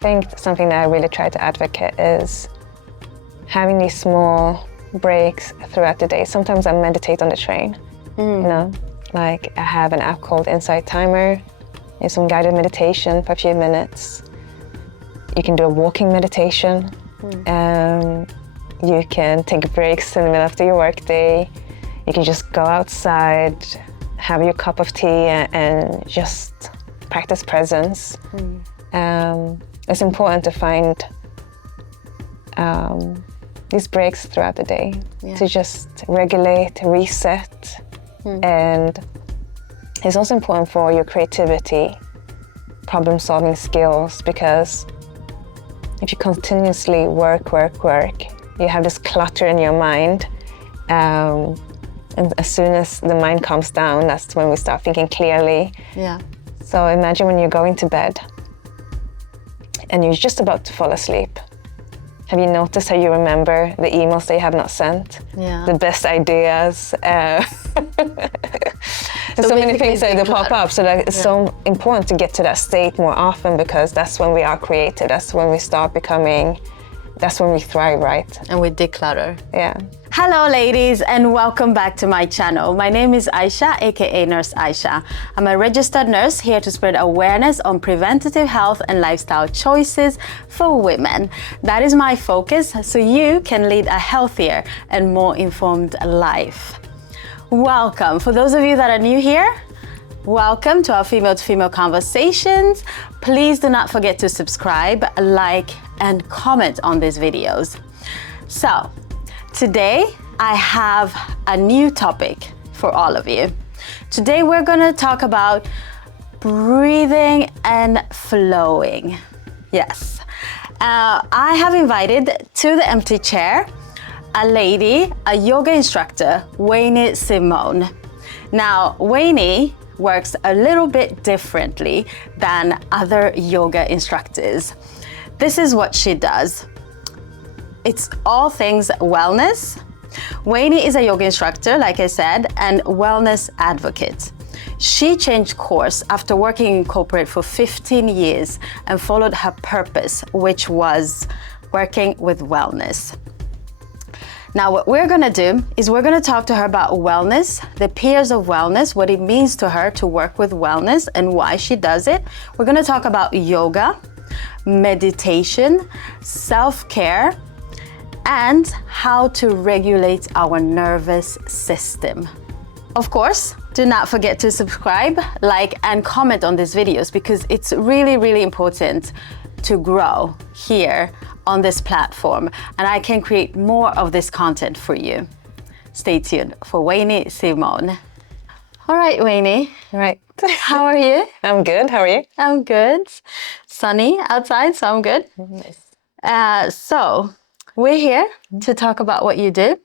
I think something that I really try to advocate is having these small breaks throughout the day. Sometimes I meditate on the train, like I have an app called Insight Timer and some guided meditation for a few minutes. You can do a walking meditation. You can take breaks in the middle of your workday. You can just go outside, have your cup of tea and just practice presence. It's important to find these breaks throughout the day to just regulate, reset. And it's also important for your creativity, problem-solving skills, because if you continuously work, you have this clutter in your mind. And as soon as the mind calms down, that's when we start thinking clearly. Yeah. So imagine when you're going to bed and you're just about to fall asleep. Have you noticed how you remember the emails that you have not sent? Yeah. The best ideas. So many things that pop up. So it's so important to get to that state more often, because that's when we are creative. That's when we start becoming, that's when we thrive, right? And we declutter. Yeah. Hello ladies, and welcome back to my channel. My name is Aisha, aka Nurse Aisha. I'm a registered nurse here to spread awareness on preventative health and lifestyle choices for women. That is my focus, so you can lead a healthier and more informed life. Welcome. For those of you that are new here, welcome to our female to female conversations. Please do not forget to subscribe, like, and comment on these videos. So, today, I have a new topic for all of you. Today, we're gonna talk about breathing and flowing. Yes. I have invited to the empty chair a lady, a yoga instructor, Weini Smon. Now, Weini works a little bit differently than other yoga instructors. This is what she does. It's all things wellness. Weini is a yoga instructor, like I said, and wellness advocate. She changed course after working in corporate for 15 years and followed her purpose, which was working with wellness. Now, what we're gonna do is we're gonna talk to her about wellness, the pillars of wellness, what it means to her to work with wellness and why she does it. We're gonna talk about yoga, meditation, self-care, and how to regulate our nervous system. Of course, do not forget to subscribe, like, and comment on these videos, because it's really, really important to grow here on this platform, and I can create more of this content for you. Stay tuned for Weini Smon. All right, Weini. All right. How are you? I'm good. How are you? I'm good. Sunny outside, so I'm good. Nice. So we're here to talk about what you do.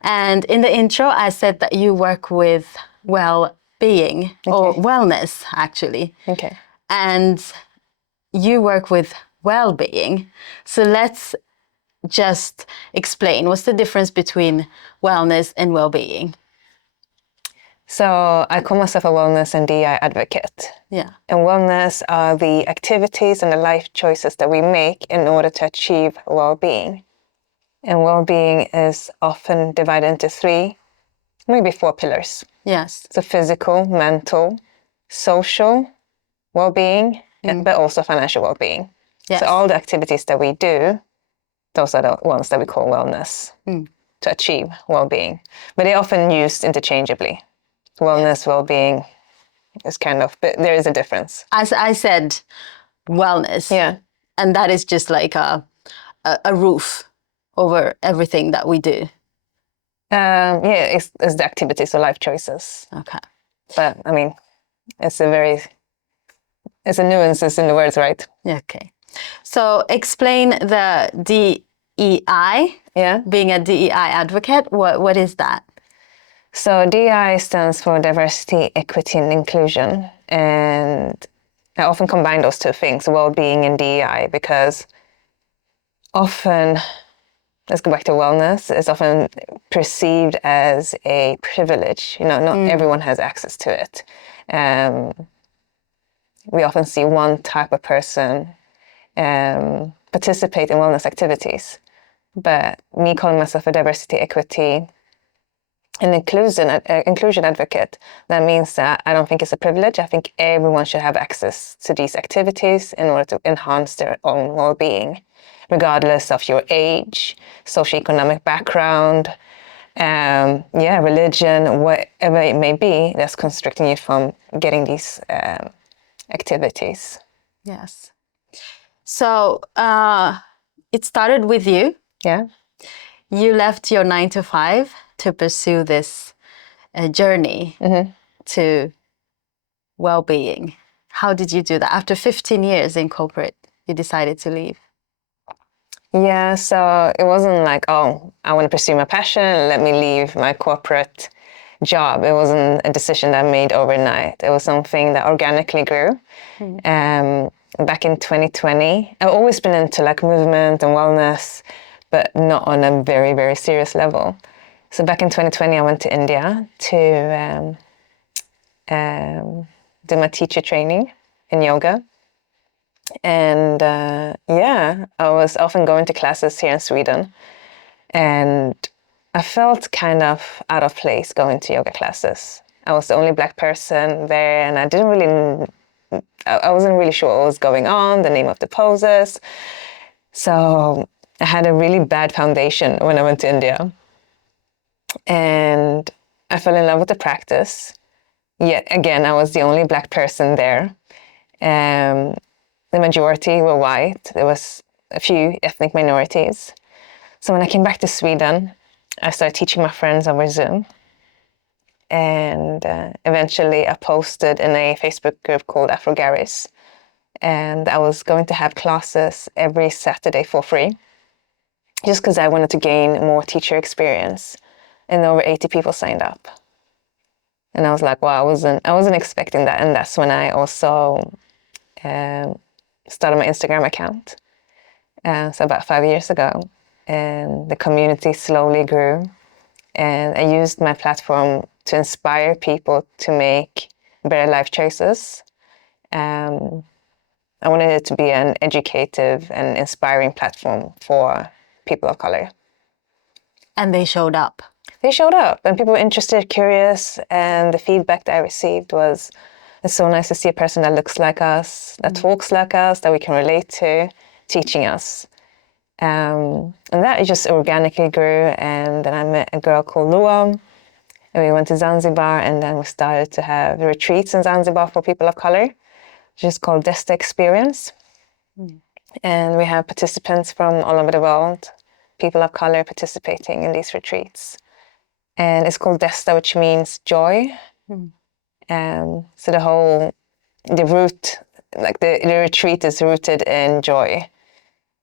And in the intro, I said that you work with well-being or wellness, actually. Okay. And you work with well-being. So let's just explain what's the difference between wellness and well-being. So I call myself a wellness and DI advocate. Yeah. And wellness are the activities and the life choices that we make in order to achieve well-being. And well-being is often divided into 3, maybe 4 pillars. Yes. So physical, mental, social well-being, but also financial well-being. Yes. So all the activities that we do, those are the ones that we call wellness to achieve well-being. But they're often used interchangeably. Wellness, well-being is kind of, but there is a difference. As I said, wellness. Yeah. And that is just like a roof over everything that we do. It's the activities or life choices. Okay. But I mean, it's a nuances in the words, right? Okay. So explain the DEI. Yeah. Being a DEI advocate, what is that? So DEI stands for diversity, equity, and inclusion. And I often combine those 2 things, well-being and DEI, because often, let's go back to wellness, it's often perceived as a privilege. Not everyone has access to it. We often see one type of person participate in wellness activities. But me calling myself a diversity, equity, and inclusion advocate, that means that I don't think it's a privilege. I think everyone should have access to these activities in order to enhance their own well-being, regardless of your age, socioeconomic background, religion, whatever it may be that's constricting you from getting these activities. Yes. So it started with you. Yeah. You left your 9 to 5 to pursue this journey to well-being. How did you do that? After 15 years in corporate, you decided to leave. Yeah, so it wasn't like, oh, I want to pursue my passion, let me leave my corporate job. It wasn't a decision that I made overnight. It was something that organically grew. Back in 2020, I've always been into like movement and wellness, but not on a very, very serious level. So back in 2020, I went to India to do my teacher training in yoga. And I was often going to classes here in Sweden. And I felt kind of out of place going to yoga classes. I was the only Black person there, and I wasn't really sure what was going on, the name of the poses. So I had a really bad foundation when I went to India. And I fell in love with the practice. Yet again, I was the only Black person there. The majority were white. There was a few ethnic minorities. So when I came back to Sweden, I started teaching my friends over Zoom. And eventually I posted in a Facebook group called Afro Garis. And I was going to have classes every Saturday for free, just because I wanted to gain more teacher experience. And over 80 people signed up. And I was like, wow, I wasn't expecting that. And that's when I also started my Instagram account. So about 5 years ago. And the community slowly grew. And I used my platform to inspire people to make better life choices. I wanted it to be an educative and inspiring platform for people of color. And they showed up. They showed up, and people were interested, curious, and the feedback that I received was, it's so nice to see a person that looks like us, that talks like us, that we can relate to, teaching us. And that just organically grew, and then I met a girl called Lua, and we went to Zanzibar, and then we started to have retreats in Zanzibar for people of color, which is called Desta Experience. And we have participants from all over the world, people of color participating in these retreats. And it's called Desta, which means joy. So the root, like the retreat is rooted in joy.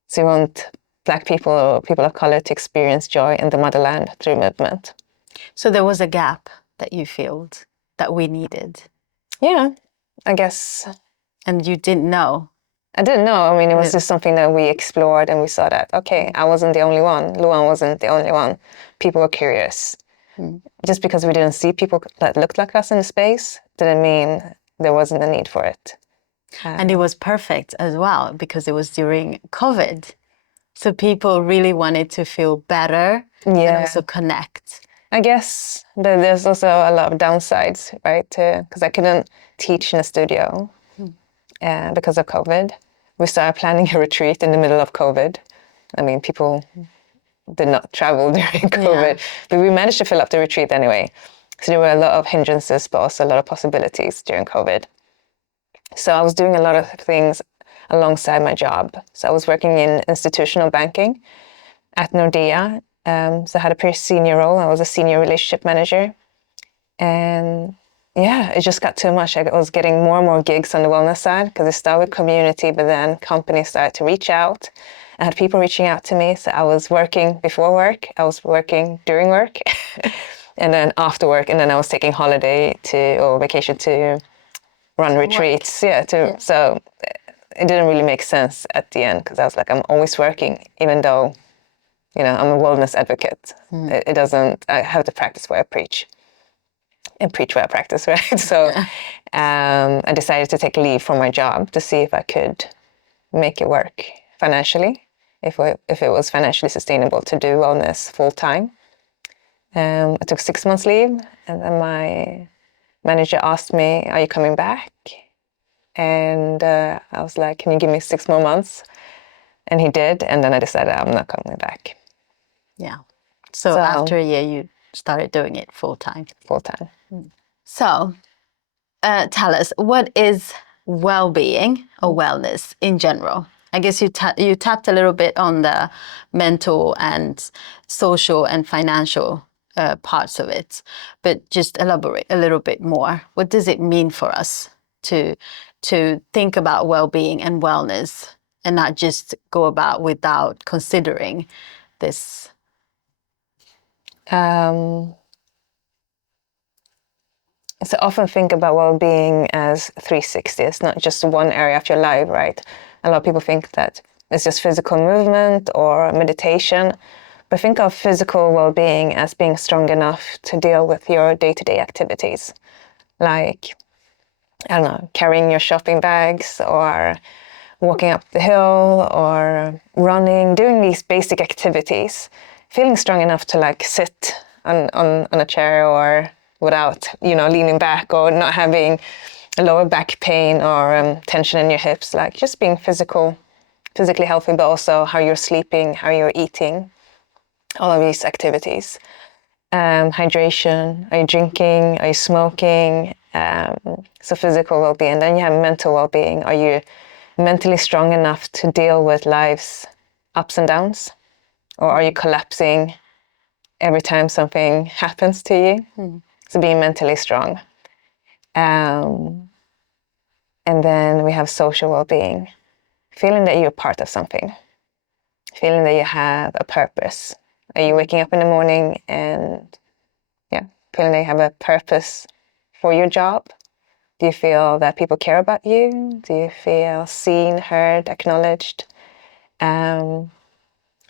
So we want Black people or people of color to experience joy in the motherland through movement. So there was a gap that you filled that we needed. Yeah, I guess. And you didn't know. I didn't know. I mean, it was just something that we explored, and we saw that, okay, I wasn't the only one. Luan wasn't the only one. People were curious. Just because we didn't see people that looked like us in the space didn't mean there wasn't a need for it. And it was perfect as well, because it was during COVID. So people really wanted to feel better and also connect. I guess, but there's also a lot of downsides, right? Because I couldn't teach in a studio because of COVID. We started planning a retreat in the middle of COVID. I mean, people did not travel during COVID, but we managed to fill up the retreat anyway. So there were a lot of hindrances, but also a lot of possibilities during COVID. So I was doing a lot of things alongside my job. So I was working in institutional banking at Nordea. So I had a pretty senior role. I was a senior relationship manager. And it just got too much. I was getting more and more gigs on the wellness side because it started with community, but then companies started to reach out. I had people reaching out to me. So I was working before work. I was working during work and then after work. And then I was taking holiday or vacation to run retreats. So it didn't really make sense at the end because I was like, I'm always working, even though, I'm a wellness advocate. It doesn't, I have to practice where I preach and preach where I practice, right? So I decided to take leave from my job to see if I could make it work financially, if it was financially sustainable to do wellness full time. I took 6 months leave, and then my manager asked me, "Are you coming back?" And I was like, "Can you give me 6 more months?" And he did, and then I decided I'm not coming back. Yeah. So after a year, you started doing it full time. Full time. So tell us, what is well-being or wellness in general? I guess you tapped a little bit on the mental and social and financial parts of it, but just elaborate a little bit more. What does it mean for us to think about well-being and wellness and not just go about without considering this? So often think about well-being as 360. It's not just one area of your life, right? A lot of people think that it's just physical movement or meditation, but think of physical well-being as being strong enough to deal with your day-to-day activities, like, I don't know, carrying your shopping bags or walking up the hill or running, doing these basic activities, feeling strong enough to like sit on a chair or without, leaning back or not having lower back pain or tension in your hips, like just being physically healthy, but also how you're sleeping, how you're eating, all of these activities. Hydration, are you drinking, are you smoking? So physical well-being. And then you have mental well-being. Are you mentally strong enough to deal with life's ups and downs? Or are you collapsing every time something happens to you? So being mentally strong. And then we have social well-being. Feeling that you're part of something. Feeling that you have a purpose. Are you waking up in the morning and feeling that you have a purpose for your job? Do you feel that people care about you? Do you feel seen, heard, acknowledged? Do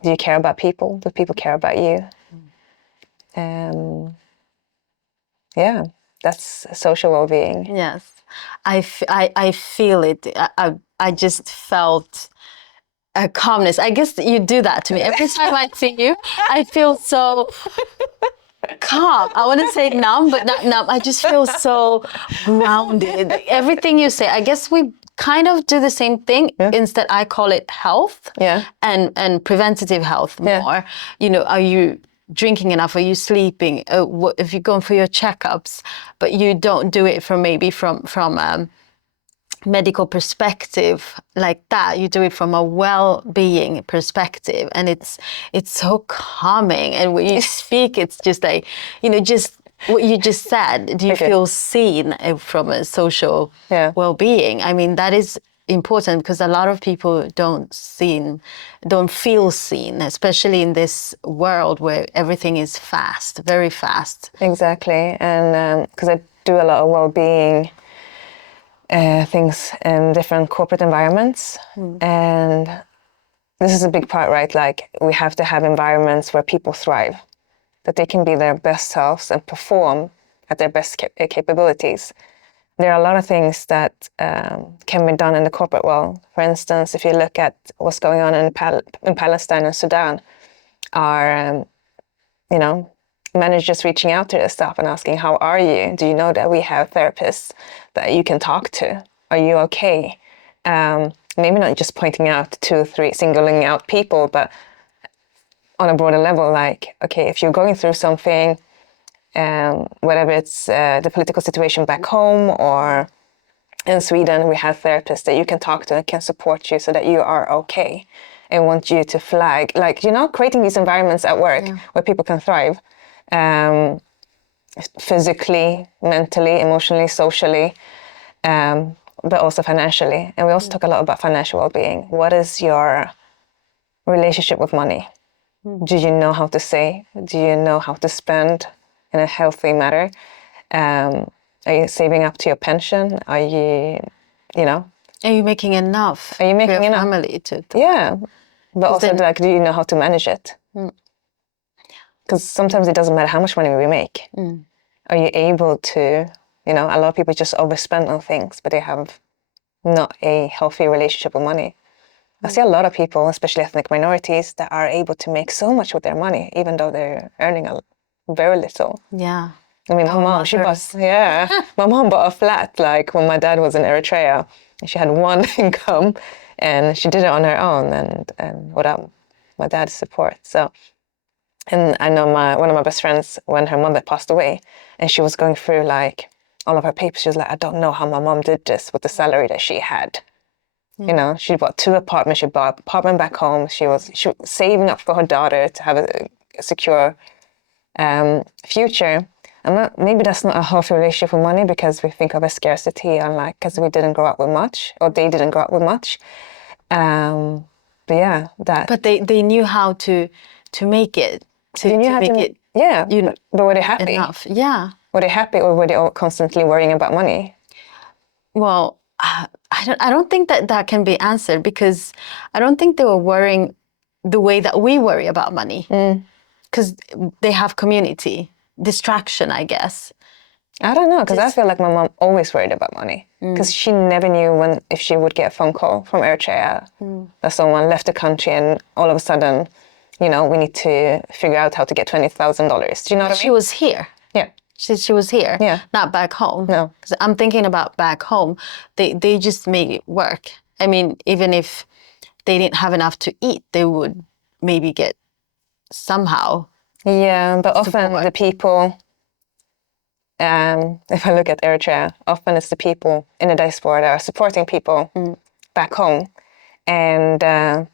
you care about people? Do people care about you? That's social well-being. Yes, I feel it. I just felt a calmness. I guess you do that to me. Every time I see you, I feel so calm. I want to say numb, but not numb. I just feel so grounded. Everything you say, I guess we kind of do the same thing. Instead, I call it health and preventative health more. Are you drinking enough? Are you sleeping? If you're going for your checkups, but you don't do it from medical perspective like that, you do it from a well-being perspective, and it's so calming. And when you speak, it's just like, just what you just said. Do you feel seen from a social well-being? I mean, that is important, because a lot of people don't feel seen, especially in this world where everything is fast, very fast. Exactly. And because I do a lot of well-being things in different corporate environments. And this is a big part, right? Like, we have to have environments where people thrive, that they can be their best selves and perform at their best capabilities. There are a lot of things that can be done in the corporate world. For instance, if you look at what's going on in Palestine and Sudan, are managers reaching out to their staff and asking, "How are you? Do you know that we have therapists that you can talk to? Are you okay?" Maybe not just pointing out 2 or 3, singling out people, but on a broader level, like, okay, if you're going through something, whatever it's the political situation back home or in Sweden, we have therapists that you can talk to and can support you so that you are okay, and want you to flag, like, creating these environments at work where people can thrive. Physically, mentally, emotionally, socially, but also financially. And we also talk a lot about financial well-being. What is your relationship with money? Do you know how to save? Do you know how to spend in a healthy manner? Are you saving up to your pension? Are you, Are you making enough? Are you making for your enough? family to? Yeah, but also like, do you know how to manage it? Because sometimes it doesn't matter how much money we make. Are you able to, a lot of people just overspend on things, but they have not a healthy relationship with money. I see a lot of people, especially ethnic minorities, that are able to make so much with their money, even though they're earning very little. Yeah. I mean, my mom, my mom bought a flat like when my dad was in Eritrea. She had one income, and she did it on her own, and without my dad's support. So, and I know one of my best friends, when her mother passed away, and she was going through like all of her papers, she was like, I don't know how my mom did this with the salary that she had. You know, she bought 2 apartments. She bought an apartment back home. She was saving up for her daughter to have a secure future. Maybe that's not a healthy relationship with money, because we think of a scarcity, and like, because we didn't grow up with much, or they didn't grow up with much. But yeah, that. But they knew how to make it. They knew how to make it. Yeah, but were they happy? Enough. Yeah. Were they happy, or were they all constantly worrying about money? Well, I don't think that can be answered, because I don't think they were worrying the way that we worry about money, because they have community distraction, I guess. I don't know, because I feel like my mom always worried about money, because she never knew if she would get a phone call from Eritrea that someone left the country, and all of a sudden, you know, we need to figure out how to get $20,000. Do you know what I mean? She was here. Yeah. She was here, not back home. No. Because I'm thinking about back home, they just make it work. I mean, even if they didn't have enough to eat, they would maybe get somehow. Yeah, but often the people, if I look at Eritrea, often it's the people in the diaspora that are supporting people back home, and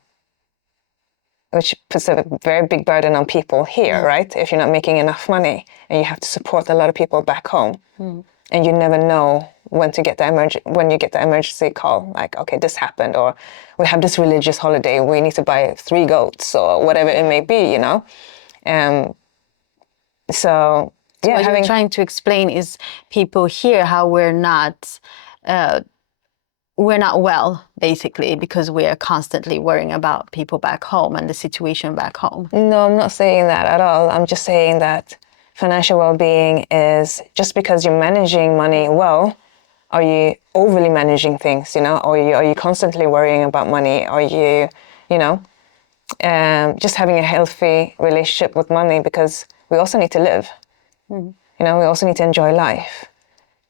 which puts a very big burden on people here, right? If you're not making enough money and you have to support a lot of people back home, and you never know when you get the emergency call, like, okay, this happened, or we have this religious holiday, we need to buy 3 goats, or whatever it may be, you know. So yeah, what you're trying to explain is people here how we're not well, basically, because we are constantly worrying about people back home and the situation back home. No, I'm not saying that at all. I'm just saying that financial well-being is, just because you're managing money well, are you overly managing things, you know? Or are you constantly worrying about money? Are you, you know, just having a healthy relationship with money, because we also need to live. You know, we also need to enjoy life.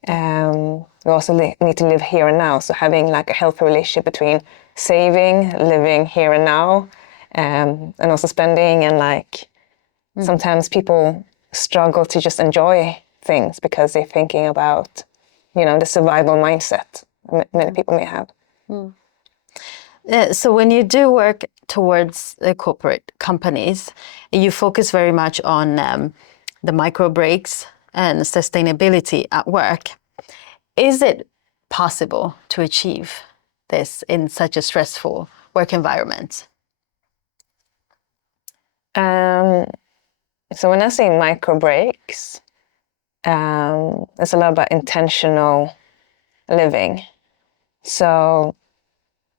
We also need to live here and now. So having like a healthy relationship between saving, living here and now, and also spending, and like sometimes people struggle to just enjoy things because they're thinking about, you know, the survival mindset many people may have. So when you do work towards the corporate companies, you focus very much on the micro breaks and sustainability at work. Is it possible to achieve this in such a stressful work environment? So when I say micro breaks, it's a lot about intentional living. So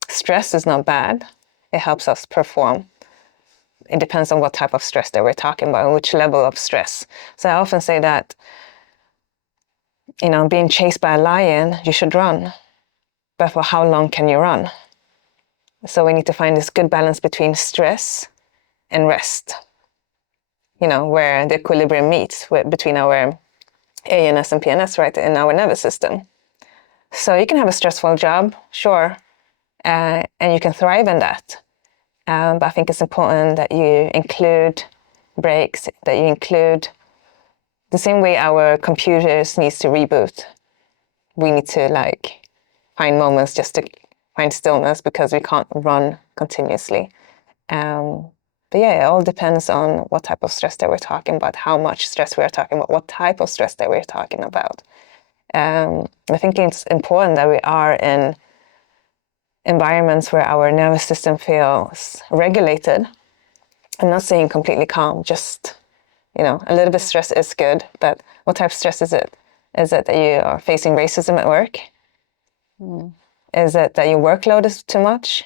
stress is not bad. It helps us perform. It depends on what type of stress that we're talking about and which level of stress. So I often say that, you know, being chased by a lion, you should run. But for how long can you run? So we need to find this good balance between stress and rest, you know, where the equilibrium meets between our ANS and PNS, right, in our nervous system. So you can have a stressful job, sure, and you can thrive in that. But I think it's important that you include breaks, that you include the same way our computers needs to reboot. We need to like find moments just to find stillness, because we can't run continuously. But yeah, it all depends on what type of stress that we're talking about, how much stress we're talking about, what type of stress that we're talking about. I think it's important that we are in environments where our nervous system feels regulated. I'm not saying completely calm, just, you know, a little bit of stress is good, but what type of stress is it? Is it that you are facing racism at work? Is it that your workload is too much?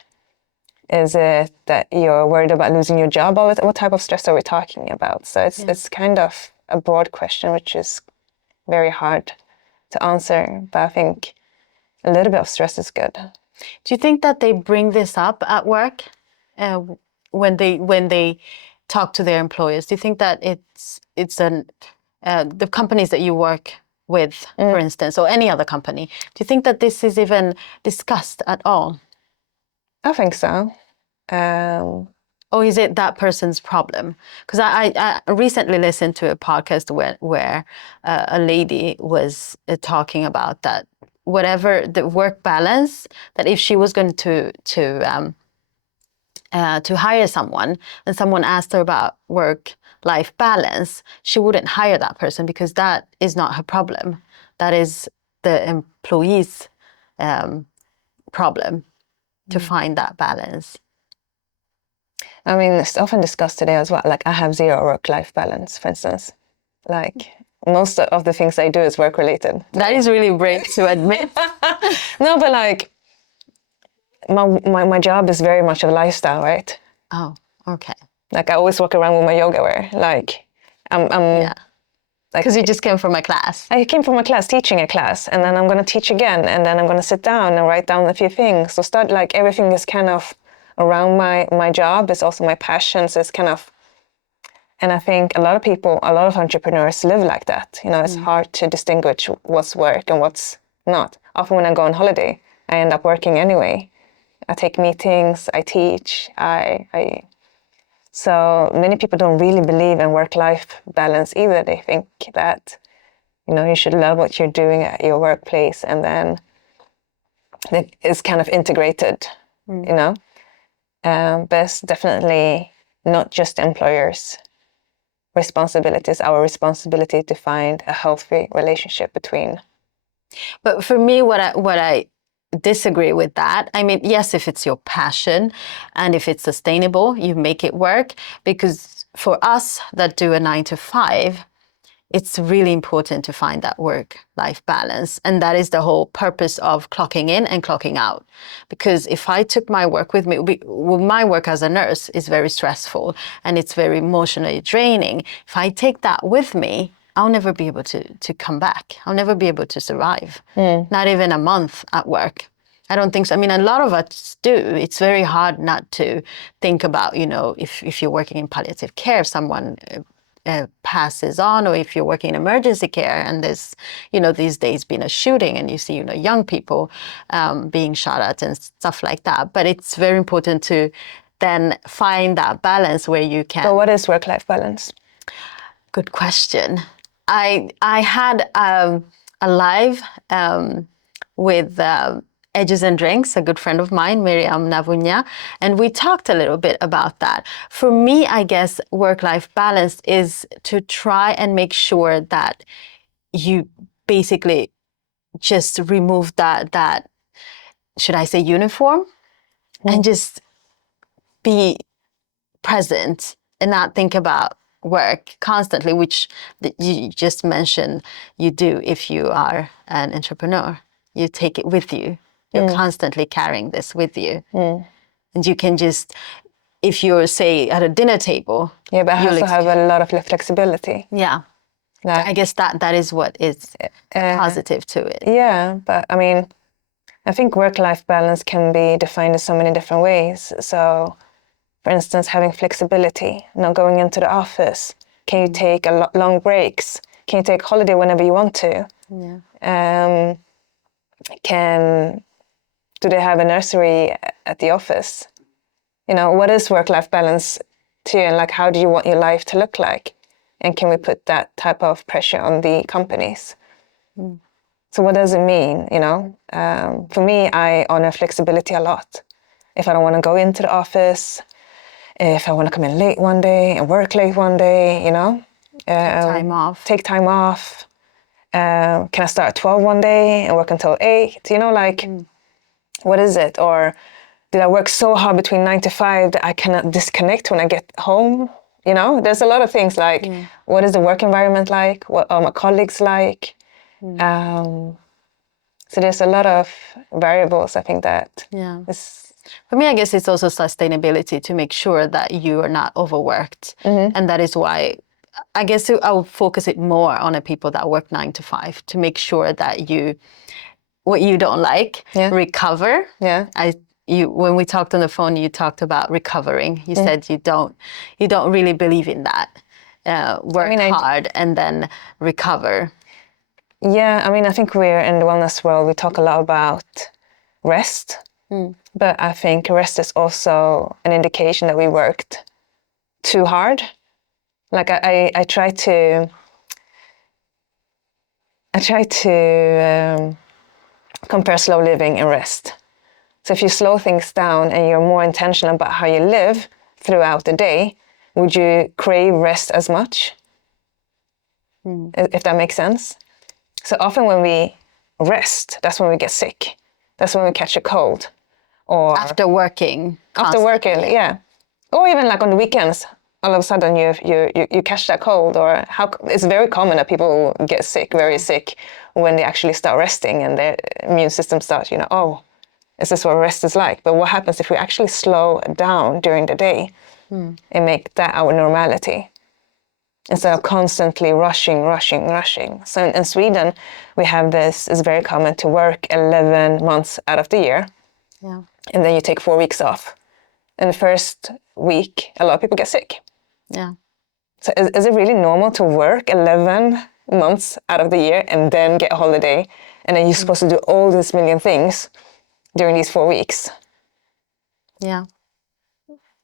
Is it that you're worried about losing your job all the time? What type of stress are we talking about? So it's kind of a broad question, which is very hard to answer, but I think a little bit of stress is good. Do you think that they bring this up at work when they talk to their employers? Do you think that the companies that you work with, for instance, or any other company, do you think that this is even discussed at all? I think so. Or is it that person's problem? Because I recently listened to a podcast where a lady was talking about that whatever the work balance, that if she was going to hire someone and someone asked her about work-life balance, she wouldn't hire that person because that is not her problem. That is the employee's problem to find that balance. I mean, it's often discussed today as well. Like, I have zero work-life balance, for instance. Like, most of the things I do is work-related. That is really brave to admit. No, but like, my job is very much a lifestyle, right? Oh, okay. Like, I always walk around with my yoga wear. Like, I'm Yeah. like, Because you just came from a class. I came from a class, teaching a class, and then I'm going to teach again, and then I'm going to sit down and write down a few things. So like, everything is kind of around my job. It's also my passion. So it's kind of, and I think a lot of entrepreneurs live like that. You know, it's hard to distinguish what's work and what's not. Often when I go on holiday, I end up working anyway. I take meetings, I teach, so many people don't really believe in work-life balance either. They think that, you know, you should love what you're doing at your workplace, and then it's kind of integrated, you know. But it's definitely not just employers' responsibility. It's our responsibility to find a healthy relationship between. But for me, what I disagree with that. I mean, yes, if it's your passion and if it's sustainable, you make it work. Because for us that do a 9 to 5, it's really important to find that work-life balance. And that is the whole purpose of clocking in and clocking out. Because if I took my work with me, my work as a nurse is very stressful and it's very emotionally draining. If I take that with me, I'll never be able to come back. I'll never be able to survive. Not even a month at work. I don't think so. I mean, a lot of us do. It's very hard not to think about, you know, if you're working in palliative care, if someone passes on, or if you're working in emergency care and there's, you know, these days been a shooting and you see, you know, young people being shot at and stuff like that. But it's very important to then find that balance where you can. So what is work-life balance? Good question. I had a live with Edges and Drinks, a good friend of mine, Miriam Navunya, and we talked a little bit about that. For me, I guess work-life balance is to try and make sure that you basically just remove that should I say uniform, and just be present and not think about work constantly, which you just mentioned you do if you are an entrepreneur. You take it with you. You're constantly carrying this with you. And you can just, if you're, say, at a dinner table. Yeah, but I also have a lot of flexibility. Yeah. Like, I guess that is what is positive to it. Yeah, but I mean, I think work-life balance can be defined in so many different ways. So, for instance, having flexibility, not going into the office. Can you take long breaks? Can you take holiday whenever you want to? Yeah. Do they have a nursery at the office? You know, what is work-life balance to you, and like, how do you want your life to look like? And can we put that type of pressure on the companies? So what does it mean, you know? For me, I honor flexibility a lot. If I don't want to go into the office, if I want to come in late one day and work late one day, you know? Time off. Take time off. Can I start at 12 one day and work until 8? You know, like, what is it? Or did I work so hard between 9 to 5 that I cannot disconnect when I get home? You know, there's a lot of things like, what is the work environment like? What are my colleagues like? So there's a lot of variables, I think, that is... For me, I guess it's also sustainability, to make sure that you are not overworked. And that is why I guess I'll focus it more on the people that work 9 to 5, to make sure that you what you don't like. Yeah. Recover. Yeah. When we talked on the phone, you talked about recovering. You said you don't really believe in that. Work hard and then recover. Yeah, I mean, I think we're in the wellness world, we talk a lot about rest, but I think rest is also an indication that we worked too hard. Like I try to compare slow living and rest. So if you slow things down and you're more intentional about how you live throughout the day, would you crave rest as much? If that makes sense. So often when we rest, that's when we get sick. That's when we catch a cold. Or after working. After working, yeah. Or even like on the weekends, all of a sudden you catch that cold. Or it's very common that people get sick, very sick, when they actually start resting and their immune system starts, oh, is this what rest is like? But what happens if we actually slow down during the day and make that our normality? Instead of constantly rushing. So in Sweden, we have this, it's very common to work 11 months out of the year. Yeah. And then you take 4 weeks off. In the first week, a lot of people get sick. Yeah. So is it really normal to work 11 months out of the year and then get a holiday? And then you're supposed to do all these million things during these 4 weeks? Yeah.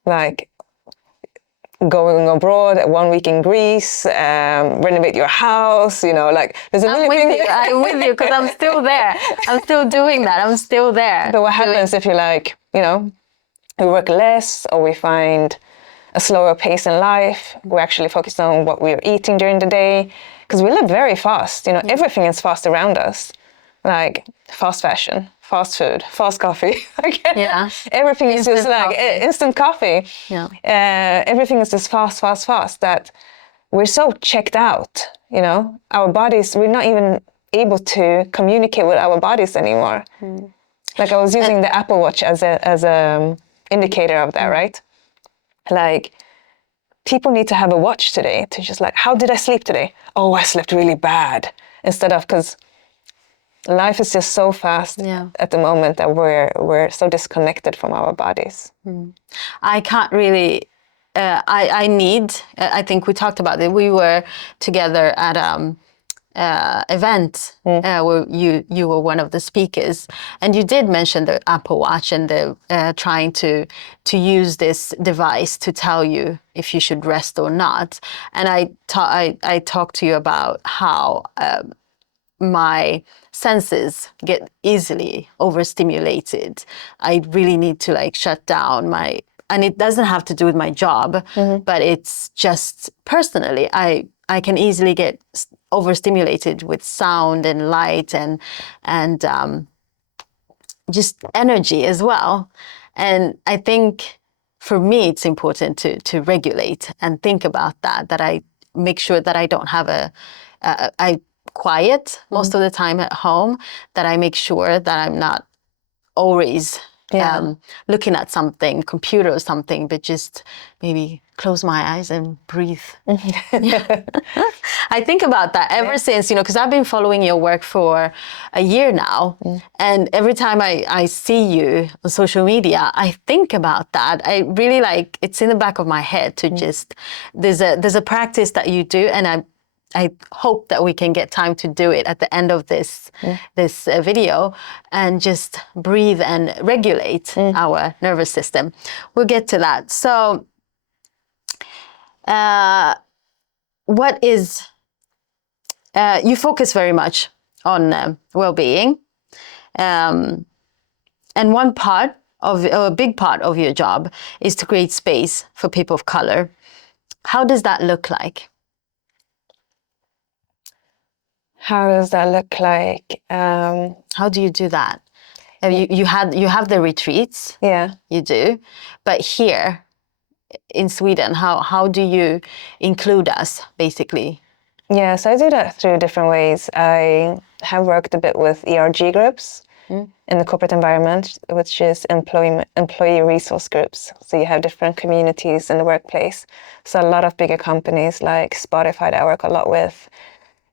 Like going abroad, 1 week in Greece, renovate your house, like there's a million things. I'm with you because I'm still there. I'm still doing that. I'm still there. But what happens if you we work less or we find a slower pace in life? We actually focus on what we're eating during the day because we live very fast. Everything is fast around us, like fast fashion, fast food, fast coffee. Yeah. Everything is just like coffee. instant coffee. Yeah. Everything is just fast that we're so checked out. Our bodies, we're not even able to communicate with our bodies anymore. Like I was using the Apple Watch as a indicator of that, right? Like people need to have a watch today to just like, how did I sleep today? Oh, I slept really bad. Instead of, because life is just so fast at the moment that we're so disconnected from our bodies. I can't really. I think we talked about it. We were together at event where you were one of the speakers, and you did mention the Apple Watch and the trying to use this device to tell you if you should rest or not. And I talked to you about how my senses get easily overstimulated. I really need to like shut down and it doesn't have to do with my job, but it's just personally, I can easily get overstimulated with sound and light and just energy as well. And I think for me, it's important to regulate and think about that I make sure that I don't have I quiet most of the time at home, that I make sure that I'm not always looking at something, computer or something, but just maybe close my eyes and breathe. I think about that ever since, because I've been following your work for a year now. And every time I see you on social media, I think about that. I really it's in the back of my head to just, there's a practice that you do, and I hope that we can get time to do it at the end of this video and just breathe and regulate our nervous system. We'll get to that. So what is, you focus very much on well-being. And a big part of your job is to create space for people of color. How does that look like? How does that look like? How do you do that? You have the retreats. Yeah. You do. But here in Sweden, how do you include us, basically? Yeah, so I do that through different ways. I have worked a bit with ERG groups in the corporate environment, which is employee resource groups. So you have different communities in the workplace. So a lot of bigger companies like Spotify that I work a lot with,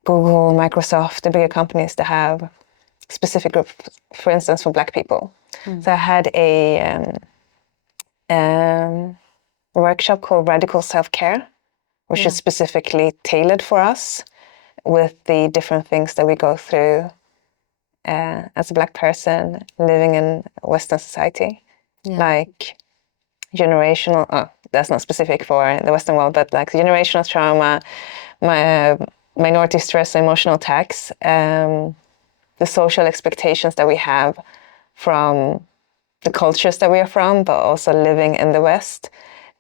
Google, Microsoft, the bigger companies that have specific group, for instance, for Black people. So I had a workshop called Radical Self-Care, which is specifically tailored for us with the different things that we go through as a Black person living in Western society. Like generational, that's not specific for the Western world, but like generational trauma, minority stress, emotional attacks, the social expectations that we have from the cultures that we are from, but also living in the West,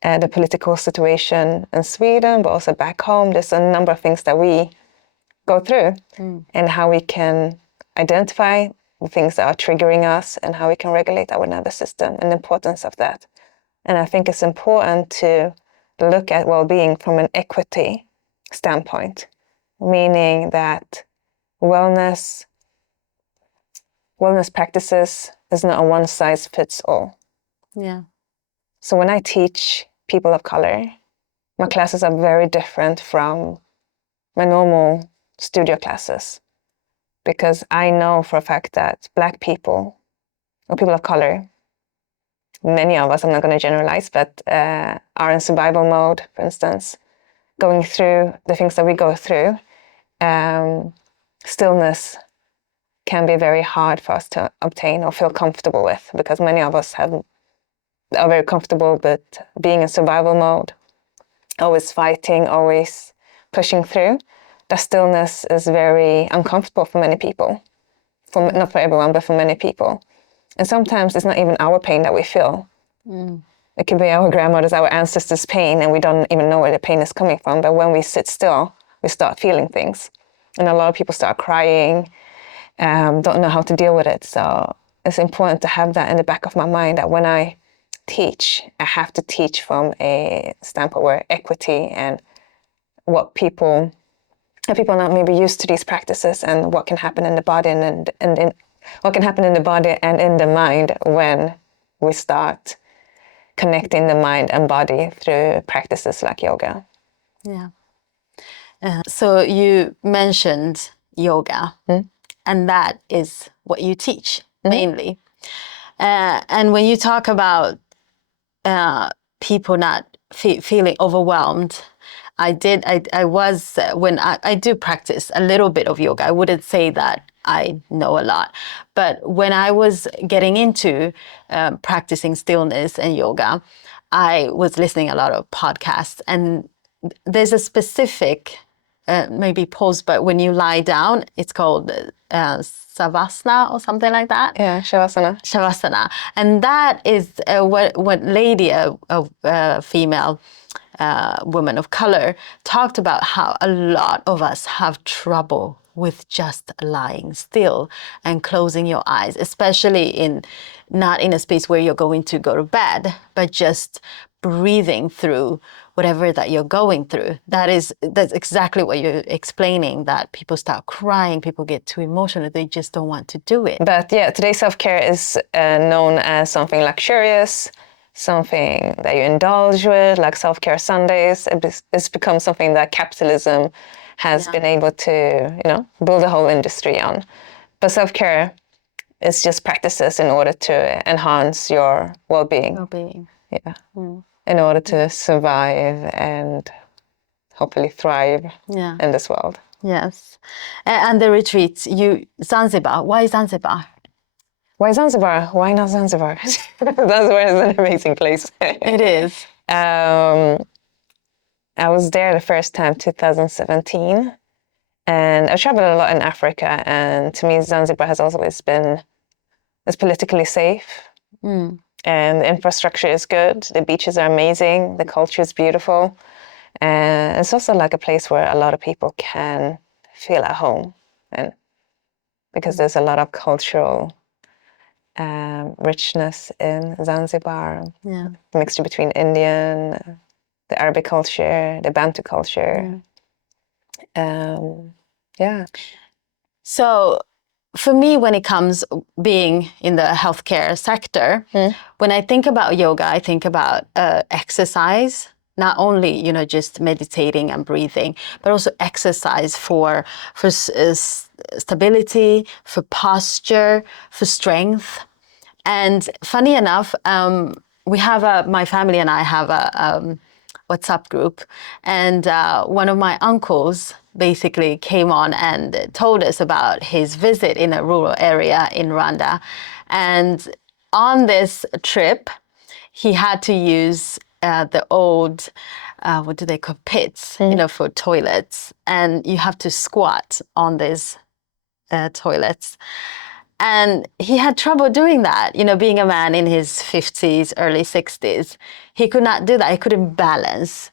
the political situation in Sweden, but also back home. There's a number of things that we go through and how we can identify the things that are triggering us and how we can regulate our nervous system and the importance of that. And I think it's important to look at well-being from an equity standpoint, meaning that wellness practices is not a one-size-fits-all. Yeah. So when I teach people of color, my classes are very different from my normal studio classes, because I know for a fact that Black people or people of color, many of us, I'm not going to generalize, but are in survival mode, for instance, going through the things that we go through. Stillness can be very hard for us to obtain or feel comfortable with, because many of us are very comfortable with being in survival mode, always fighting, always pushing through. The stillness is very uncomfortable for many people. Not for everyone, but for many people. And sometimes it's not even our pain that we feel. It could be our grandmother's, our ancestors' pain, and we don't even know where the pain is coming from. But when we sit still, we start feeling things. And a lot of people start crying, don't know how to deal with it. So it's important to have that in the back of my mind, that when I teach, I have to teach from a standpoint where equity and what people are not maybe used to these practices, and what can happen in the body and what can happen in the body and in the mind when we start connecting the mind and body through practices like yoga. Yeah. So you mentioned yoga, and that is what you teach mainly. And when you talk about people not feeling overwhelmed, I do practice a little bit of yoga. I wouldn't say that I know a lot, but when I was getting into practicing stillness and yoga, I was listening a lot of podcasts, and there's a specific maybe pose, but when you lie down, it's called savasana or something like that. Yeah, shavasana. Shavasana, and that is what lady, a female woman of color, talked about how a lot of us have trouble with just lying still and closing your eyes, especially not in a space where you're going to go to bed, but just breathing through whatever that you're going through. That's exactly what you're explaining, that people start crying, people get too emotional, they just don't want to do it. But yeah, today's self-care is known as something luxurious, something that you indulge with, like self-care Sundays. It's become something that capitalism has been able to, build a whole industry on. But self-care is just practices in order to enhance your well-being. Well-being. Yeah. In order to survive and hopefully thrive in this world. Yes. And the retreats, Zanzibar, why Zanzibar? Why Zanzibar? Why not Zanzibar? Zanzibar is an amazing place. It is. I was there the first time, 2017, and I've traveled a lot in Africa, and to me, Zanzibar has always been, it's politically safe, and the infrastructure is good, the beaches are amazing, the culture is beautiful, and it's also like a place where a lot of people can feel at home, and because there's a lot of cultural richness in Zanzibar, mixture between Indian, the Arabic culture, the Bantu culture. So for me, when it comes being in the healthcare sector, when I think about yoga, I think about exercise, not only, you know, just meditating and breathing, but also exercise for stability, for posture, for strength. And funny enough, my family and I have a WhatsApp group, and one of my uncles basically came on and told us about his visit in a rural area in Rwanda. And on this trip, he had to use the old, what do they call, pits, you know, for toilets. And you have to squat on these toilets. And he had trouble doing that, you know, being a man in his 50s, early 60s. He could not do that. He couldn't balance.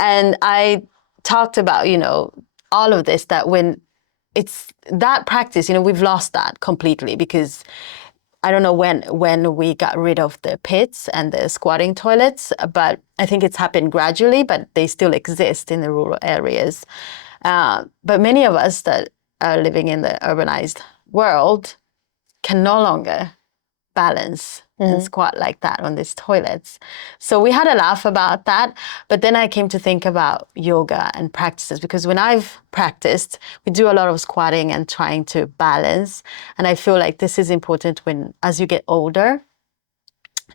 And I talked about, you know, all of this, that when it's that practice, you know, we've lost that completely, because I don't know when we got rid of the pits and the squatting toilets, but I think it's happened gradually, but they still exist in the rural areas. But many of us that are living in the urbanized world can no longer balance and squat like that on these toilets. So we had a laugh about that. But then I came to think about yoga and practices, because when I've practiced, we do a lot of squatting and trying to balance. And I feel like this is important as you get older,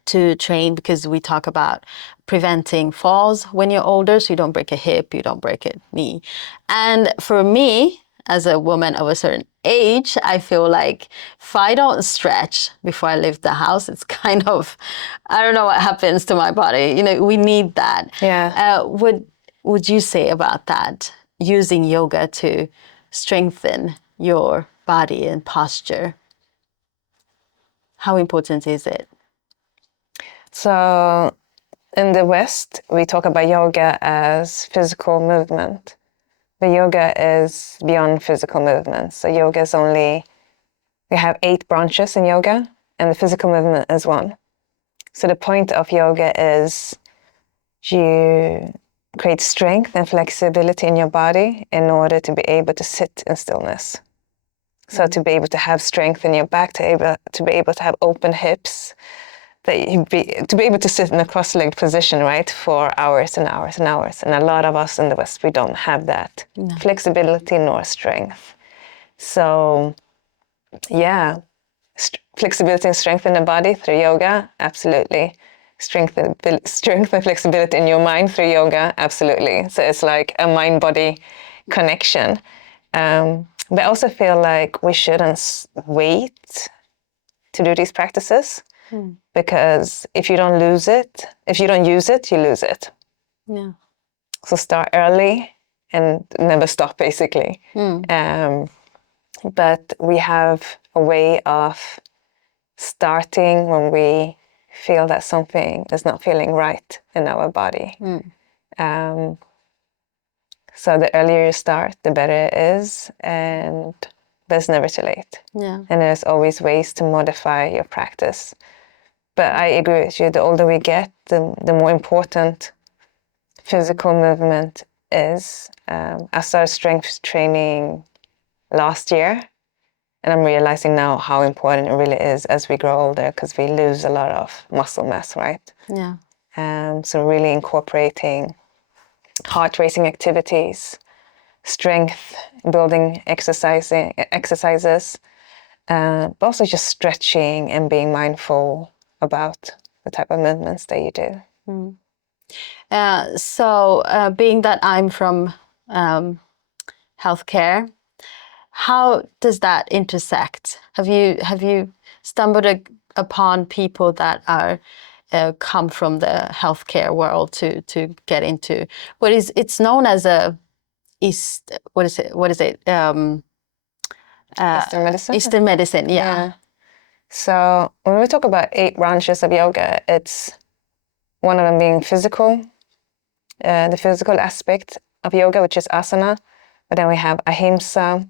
to train, because we talk about preventing falls when you're older, so you don't break a hip, you don't break a knee. And for me, as a woman of a certain age, I feel like if I don't stretch before I leave the house, it's kind of, I don't know what happens to my body. You know, we need that. Yeah. What would you say about that, using yoga to strengthen your body and posture? How important is it? So in the West, we talk about yoga as physical movement. But yoga is beyond physical movement. So yoga is we have 8 branches in yoga, and the physical movement is one. So the point of yoga is you create strength and flexibility in your body in order to be able to sit in stillness. So to be able to have strength in your back, to be able to have open hips, to be able to sit in a cross-legged position, right, for hours and hours and hours. And a lot of us in the West, we don't have that flexibility nor strength. So, yeah, flexibility and strength in the body through yoga, absolutely. Strength and flexibility in your mind through yoga, absolutely. So it's like a mind-body connection. But I also feel like we shouldn't wait to do these practices. Because if you don't use it, you lose it. Yeah. So start early and never stop, basically. But we have a way of starting when we feel that something is not feeling right in our body. So the earlier you start, the better it is, but it's never too late. Yeah. And there's always ways to modify your practice. But I agree with you, the older we get, the more important physical movement is. I started strength training last year, and I'm realizing now how important it really is as we grow older, because we lose a lot of muscle mass, right? Yeah. So really incorporating heart-racing activities, strength building exercises, but also just stretching and being mindful about the type of movements that you do. So being that I'm from healthcare, how does that intersect? Have you stumbled upon people that are come from the healthcare world to get into it's known as what is it? Eastern medicine? Eastern medicine, yeah. So when we talk about 8 branches of yoga, it's one of them being physical, the physical aspect of yoga, which is asana. But then we have ahimsa,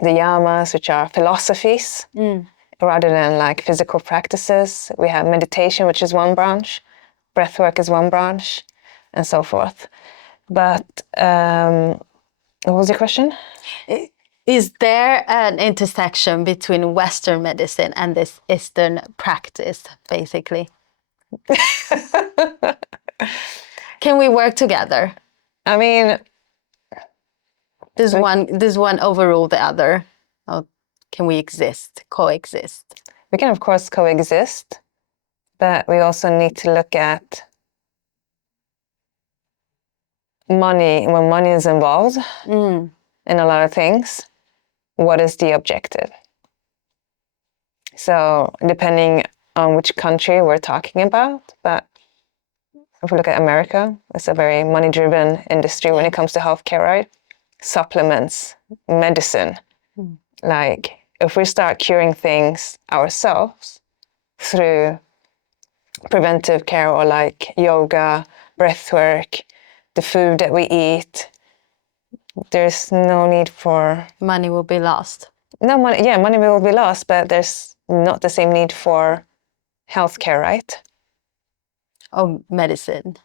the yamas, which are philosophies, rather than like physical practices. We have meditation, which is one branch, breathwork is one branch, and so forth. But what was your question? Is there an intersection between Western medicine and this Eastern practice, basically? Can we work together? I mean, Does one overrule the other? Or can we coexist? we can of course coexist, but we also need to look at money. When money is involved in a lot of things, what is the objective? So depending on which country we're talking about, but if we look at America, it's a very money-driven industry when it comes to healthcare, right? Supplements, medicine. Like if we start curing things ourselves through preventive care or like yoga, breath work, the food that we eat, there's no need for... Money will be lost. No money, yeah, money will be lost, but there's not the same need for healthcare, right? Or medicine,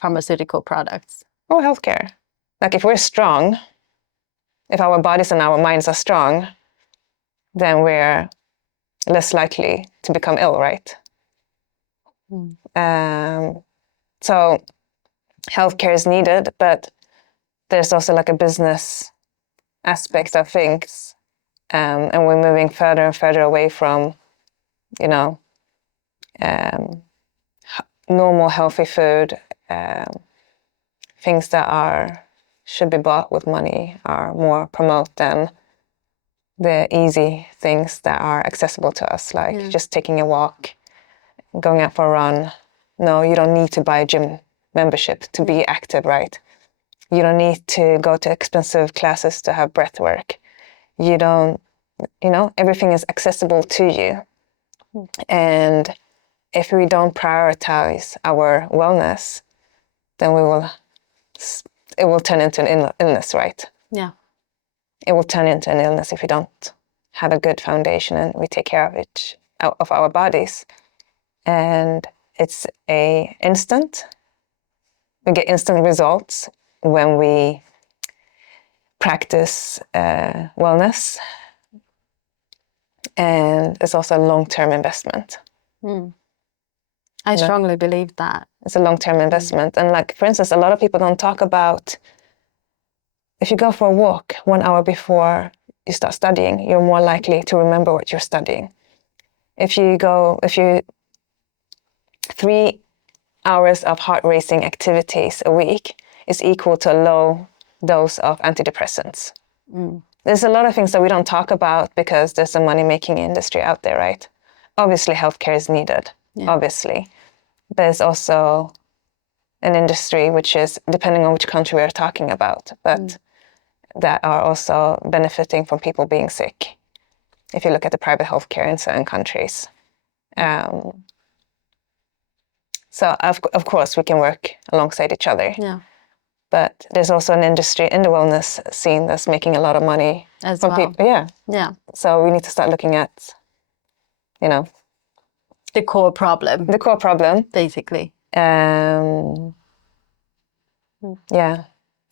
pharmaceutical products. Or healthcare. Like if we're strong, if our bodies and our minds are strong, then we're less likely to become ill, right? So healthcare is needed, but there's also like a business aspect of things. And we're moving further and further away from, normal healthy food. Things that should be bought with money are more promote than the easy things that are accessible to us, like just taking a walk, going out for a run. No, you don't need to buy a gym membership to be active, right? You don't need to go to expensive classes to have breath work. You don't, everything is accessible to you. And if we don't prioritize our wellness, then it will turn into an illness, right? Yeah. It will turn into an illness if we don't have a good foundation and we take care of our bodies. And it's we get instant results when we practice wellness. And it's also a long-term investment. I strongly believe that. It's a long-term investment. And like, for instance, a lot of people don't talk about, if you go for a walk 1 hour before you start studying, you're more likely to remember what you're studying. If you 3 hours of heart-racing activities a week is equal to a low dose of antidepressants. There's a lot of things that we don't talk about because there's a money-making industry out there, right? Obviously, healthcare is needed, obviously. But it's also an industry which is, depending on which country we're talking about, but that are also benefiting from people being sick. If you look at the private healthcare in certain countries. So of course we can work alongside each other. Yeah. But there's also an industry in the wellness scene that's making a lot of money from people. Yeah. Yeah. So we need to start looking at, the core problem. The core problem. Basically. Yeah.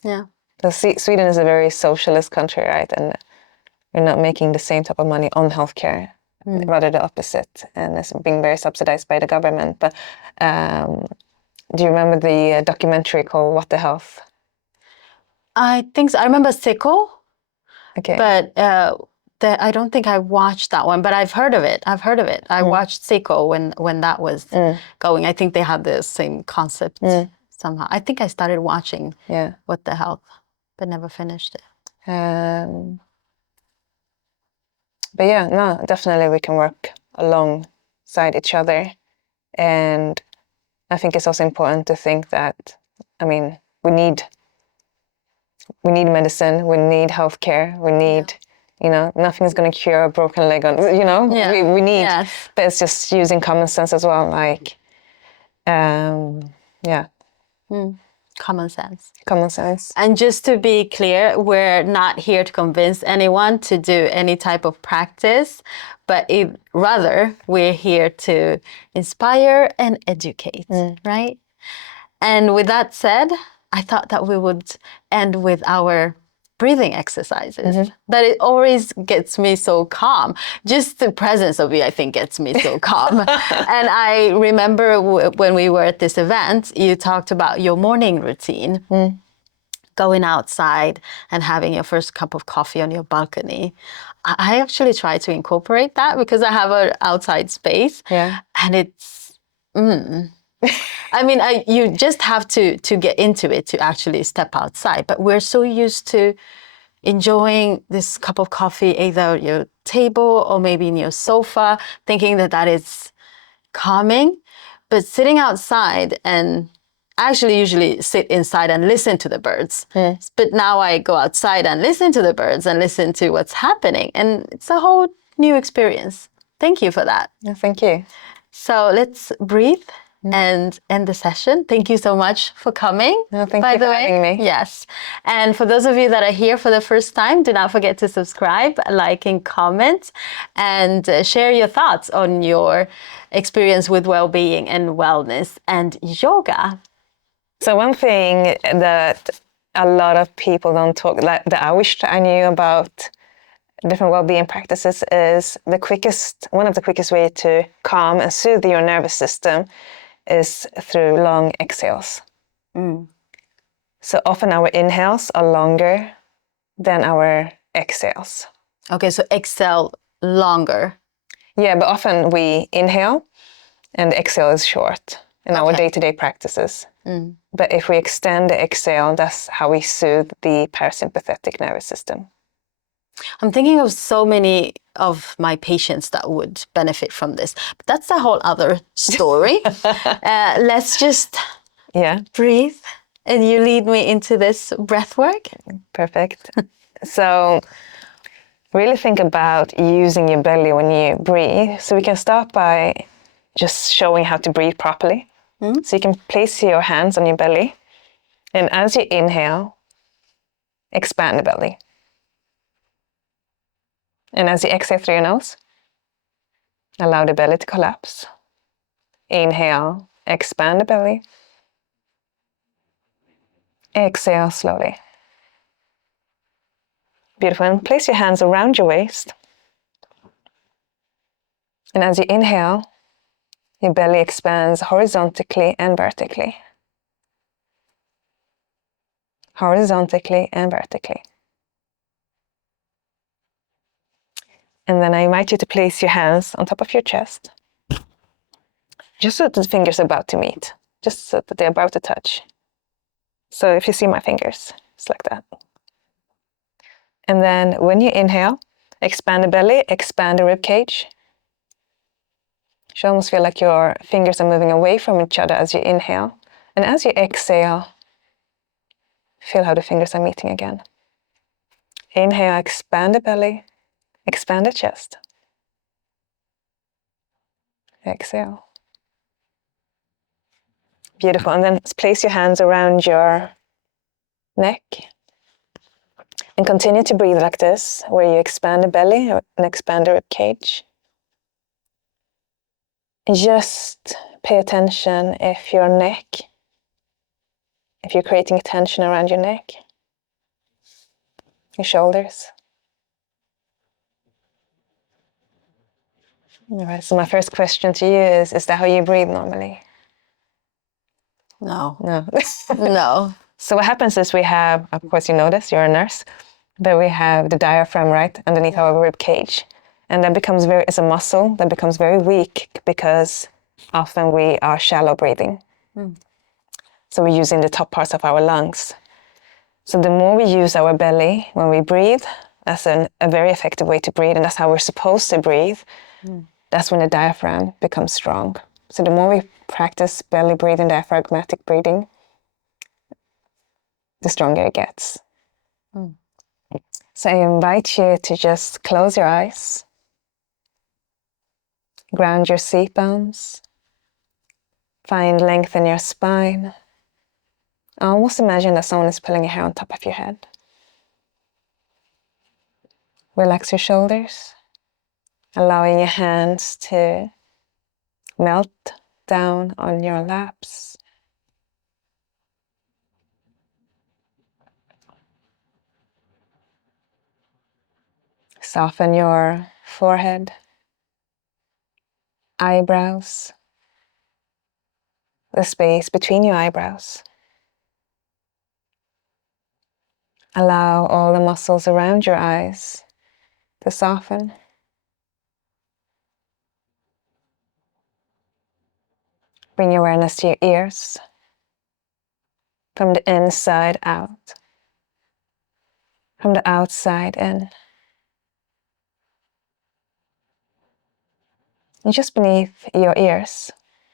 Yeah. Sweden is a very socialist country, right? And we're not making the same type of money on healthcare, rather the opposite. And it's being very subsidized by the government. But do you remember the documentary called What the Health? I think so. I remember Sicko. Okay. But I don't think I watched that one, but I've heard of it. I watched Sicko when that was going. I think they had the same concept somehow. I think I started watching What the Health, but never finished it. But yeah, no, definitely we can work alongside each other. And I think it's also important to think that, we need medicine, we need healthcare, we need, nothing's going to cure a broken leg, we need, but it's just using common sense as well, like, Common sense. Common sense. And just to be clear, we're not here to convince anyone to do any type of practice, but rather we're here to inspire and educate, right? And with that said, I thought that we would end with our breathing exercises that it always gets me so calm. Just the presence of it, I think, gets me so calm. And I remember when we were at this event, you talked about your morning routine, going outside and having your first cup of coffee on your balcony. I actually try to incorporate that because I have an outside space. Yeah. And it's, I mean, you just have to get into it to actually step outside. But we're so used to enjoying this cup of coffee either at your table or maybe in your sofa, thinking that that is calming. But sitting outside, and I actually usually sit inside and listen to the birds. But now I go outside and listen to the birds and listen to what's happening. And it's a whole new experience. Thank you for that. Yeah, thank you. So let's breathe and end the session. Thank you so much for coming. No, thank you for having me. Yes. And for those of you that are here for the first time, do not forget to subscribe, like, and comment, and share your thoughts on your experience with well-being and wellness and yoga. So one thing that a lot of people don't talk, that I wish I knew about different well-being practices, is one of the quickest way to calm and soothe your nervous system is through long exhales. So often our inhales are longer than our exhales. Okay, so exhale longer. Yeah, but often we inhale and the exhale is short in our day-to-day practices. But if we extend the exhale, that's how we soothe the parasympathetic nervous system. I'm thinking of so many of my patients that would benefit from this, but that's a whole other story. Let's just breathe, and you lead me into this breath work. Perfect. So really think about using your belly when you breathe. So we can start by just showing how to breathe properly. So you can place your hands on your belly, and as you inhale, expand the belly. And as you exhale through your nose, allow the belly to collapse. Inhale, expand the belly. Exhale slowly. Beautiful. And place your hands around your waist. And as you inhale, your belly expands horizontally and vertically. Horizontally and vertically. And then I invite you to place your hands on top of your chest, just so that the fingers are about to meet, just so that they're about to touch. So if you see my fingers, it's like that. And then when you inhale, expand the belly, expand the rib cage. You should almost feel like your fingers are moving away from each other as you inhale. And as you exhale, feel how the fingers are meeting again. Inhale, expand the belly, expand the chest. Exhale. Beautiful. And then place your hands around your neck. And continue to breathe like this, where you expand the belly and expand the rib cage. Just pay attention if you're creating tension around your neck, your shoulders. All right, so my first question to you is that how you breathe normally? No. No. So what happens is we have, of course you know this, you're a nurse, but we have the diaphragm right underneath our rib cage. And that becomes it's a muscle that becomes very weak because often we are shallow breathing. So we're using the top parts of our lungs. So the more we use our belly when we breathe, that's a very effective way to breathe, and that's how we're supposed to breathe. That's when the diaphragm becomes strong. So the more we practice belly breathing, diaphragmatic breathing, the stronger it gets. So I invite you to just close your eyes, ground your seat bones, find length in your spine. Almost imagine that someone is pulling your hair on top of your head. Relax your shoulders, allowing your hands to melt down on your laps. Soften your forehead, eyebrows, the space between your eyebrows. Allow all the muscles around your eyes to soften. Bring your awareness to your ears, from the inside out, from the outside in. And just beneath your ears,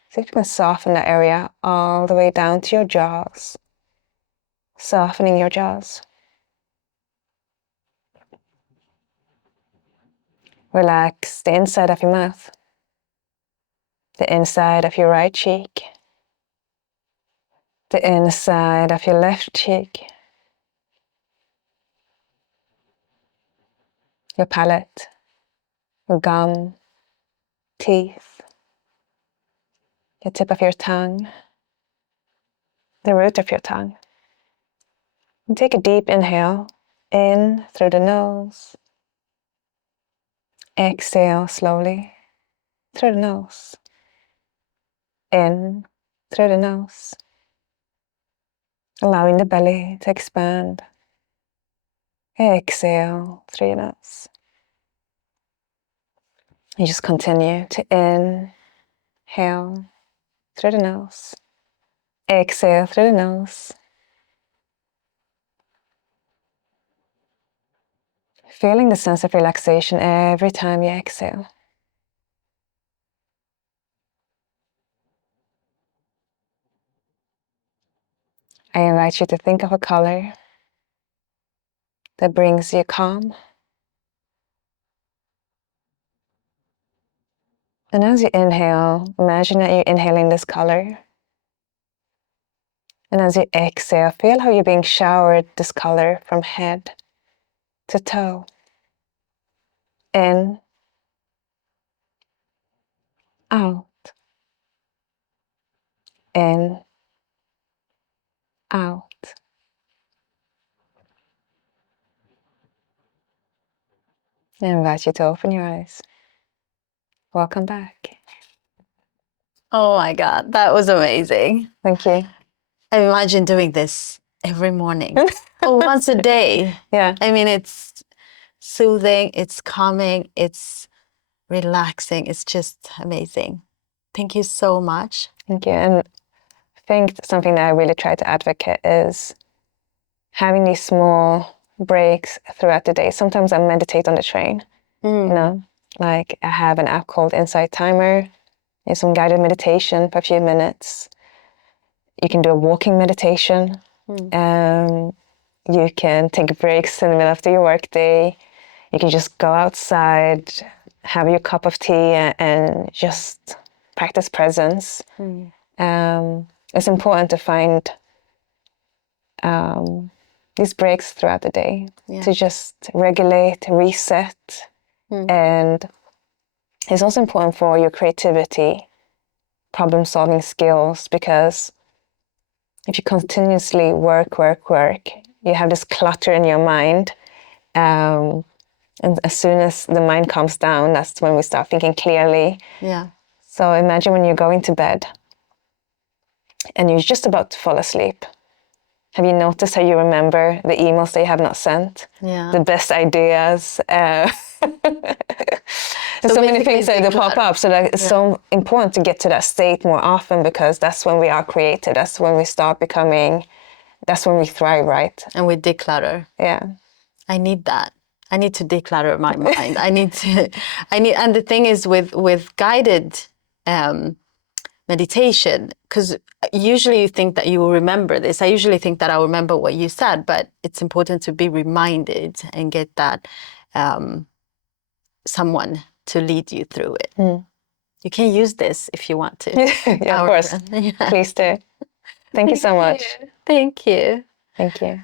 see if you can soften that area all the way down to your jaws, softening your jaws. Relax the inside of your mouth, the inside of your right cheek, the inside of your left cheek, your palate, your gum, teeth, the tip of your tongue, the root of your tongue. And take a deep inhale in through the nose. Exhale slowly through the nose. In through the nose. Allowing the belly to expand. Exhale through your nose. You just continue to inhale through the nose. Exhale through the nose. Feeling the sense of relaxation every time you exhale. I invite you to think of a color that brings you calm. And as you inhale, imagine that you're inhaling this color. And as you exhale, feel how you're being showered this color from head to toe. In, out, in, out. I invite you to open your eyes. Welcome back. Oh my God, that was amazing. Thank you. I imagine doing this every morning or once a day. Yeah. I mean, it's soothing, it's calming, it's relaxing. It's just amazing. Thank you so much. Thank you. And I think something that I really try to advocate is having these small breaks throughout the day. Sometimes I meditate on the train, you know, like I have an app called Insight Timer. It's some guided meditation for a few minutes. You can do a walking meditation. You can take breaks in the middle of your workday. You can just go outside, have your cup of tea, and just practice presence. It's important to find these breaks throughout the day to just regulate, reset, and it's also important for your creativity, problem-solving skills, because if you continuously work, you have this clutter in your mind, and as soon as the mind calms down, that's when we start thinking clearly. Yeah. So imagine when you're going to bed and you're just about to fall asleep. Have you noticed how you remember the emails that you have not sent? Yeah. The best ideas. So many things that pop up. So that it's so important to get to that state more often, because that's when we are creative. That's when we start becoming, that's when we thrive, right? And we declutter. Yeah. I need that. I need to declutter my mind. And the thing is with guided meditation, because usually you think that you will remember this. I usually think that I'll remember what you said, but it's important to be reminded and get that someone to lead you through it. You can use this if you want to. Yeah, of course. Please do. Thank you so much. Thank you. Thank you.